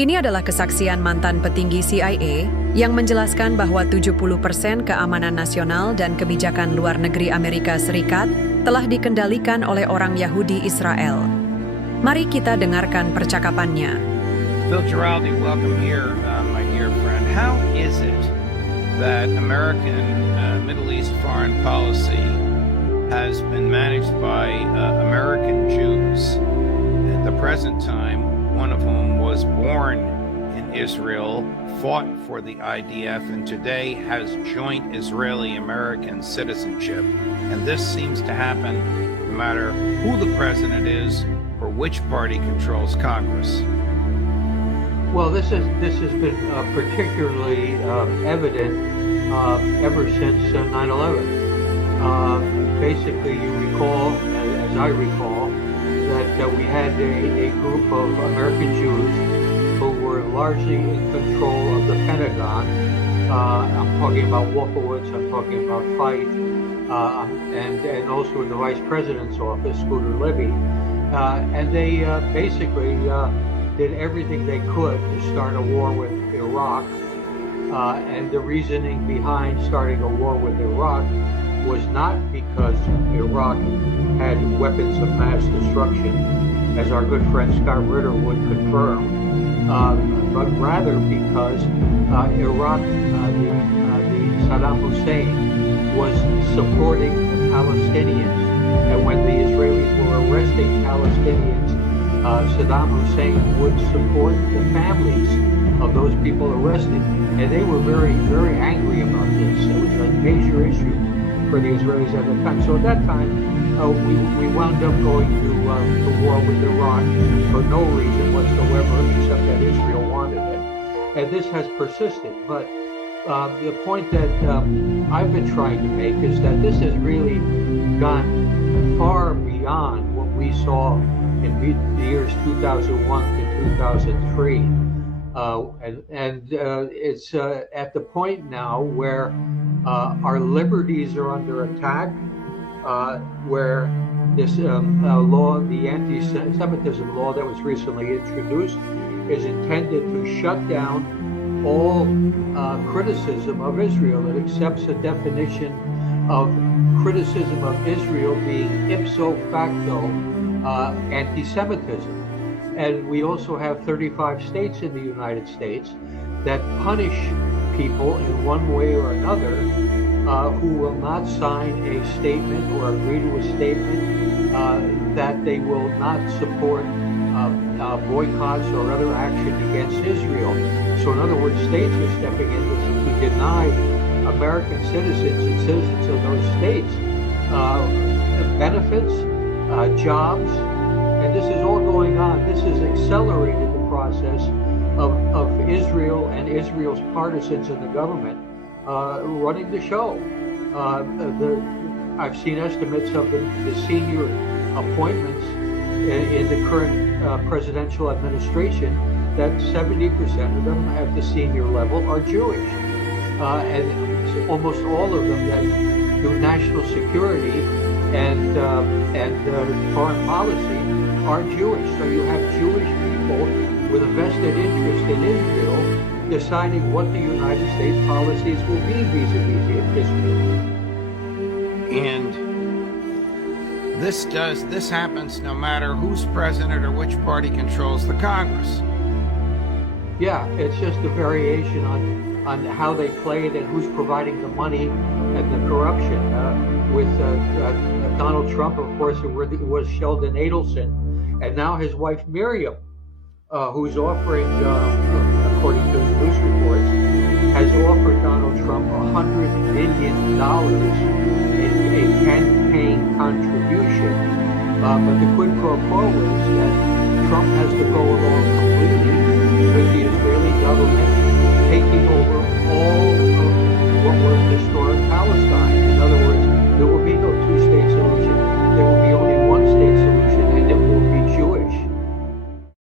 Ini adalah kesaksian mantan petinggi CIA yang menjelaskan bahwa 70% keamanan nasional dan kebijakan luar negeri Amerika Serikat telah dikendalikan oleh orang Yahudi Israel. Mari kita dengarkan percakapannya. Bill Giraldi, welcome here, my dear friend. How is it that American Middle East foreign policy has been managed by American Jews at the present time, one of whom was born in Israel, fought for the IDF, and today has joint Israeli-American citizenship? And this seems to happen no matter who the president is or which party controls Congress. Well, this has been particularly evident ever since 9/11. Basically, you recall, as I recall, that we had a group of American Jews who were largely in control of the Pentagon. I'm talking about Wolfowitz, I'm talking about Fife, and also in the Vice President's office, Scooter Libby. And they basically did everything they could to start a war with Iraq. And the reasoning behind starting a war with Iraq was not because Iraq had weapons of mass destruction, as our good friend Scott Ritter would confirm, but rather because Iraq, the Saddam Hussein, was supporting the Palestinians. And when the Israelis were arresting Palestinians, Saddam Hussein would support the families of those people arrested. And they were very, very angry about this. It was a major issue for the Israelis at the time. So at that time, we wound up going to war with Iraq for no reason whatsoever, except that Israel wanted it. And this has persisted. But the point that I've been trying to make is that this has really gone far beyond what we saw in the years 2001 to 2003. It's at the point now where our liberties are under attack, where this law, the anti-Semitism law that was recently introduced, is intended to shut down all criticism of Israel. It accepts a definition of criticism of Israel being ipso facto anti-Semitism. And we also have 35 states in the United States that punish people in one way or another who will not sign a statement or agree to a statement that they will not support boycotts or other action against Israel. So in other words, states are stepping in to deny American citizens and citizens of those states benefits, jobs, and this is all going on. This has accelerated the process of Israel and Israel's partisans in the government running the show. I've seen estimates of the senior appointments in the current presidential administration that 70% of them at the senior level are Jewish. And almost all of them that do national security and foreign policy are Jewish. So you have Jewish people with a vested interest in Israel deciding what the United States policies will be vis-a-vis Israel. And this happens no matter who's president or which party controls the Congress. Yeah, it's just a variation on how they play it and who's providing the money and the corruption. With Donald Trump, of course, it was Sheldon Adelson, and now his wife Miriam, who's offering, according to the news reports, has offered Donald Trump $100 million in a campaign contribution. But the quid pro quo is that Trump has to go along completely with the Israeli government taking